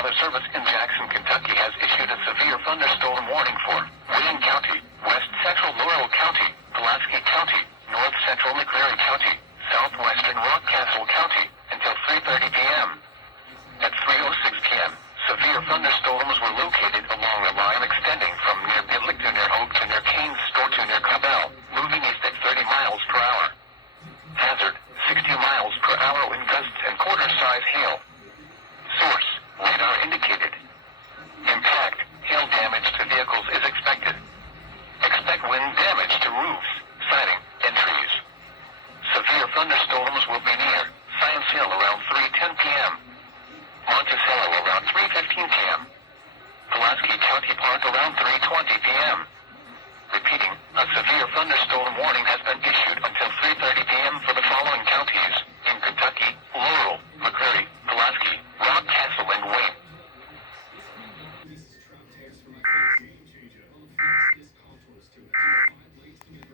Weather Service in Jackson, Kentucky has issued a severe thunderstorm warning for Wayne County, West Central Laurel County, Pulaski County, North Central McCreary County, Southwestern Rockcastle County, until 3:30 p.m. At 3:06 p.m., severe thunderstorms were located along a line extending from near Pidlick to near Hope to near Kane's Store to near Cabell, moving east at 30 miles per hour. Hazard, 60 miles per hour wind gusts and quarter-size hail. Source, radar indicated. Impact, hail damage to vehicles is expected. Expect wind damage to roofs, siding, and trees. Severe thunderstorms will be near Science Hill around 3:10 p.m. Monticello around 3:15 p.m. Pulaski County Park around 3:20 p.m.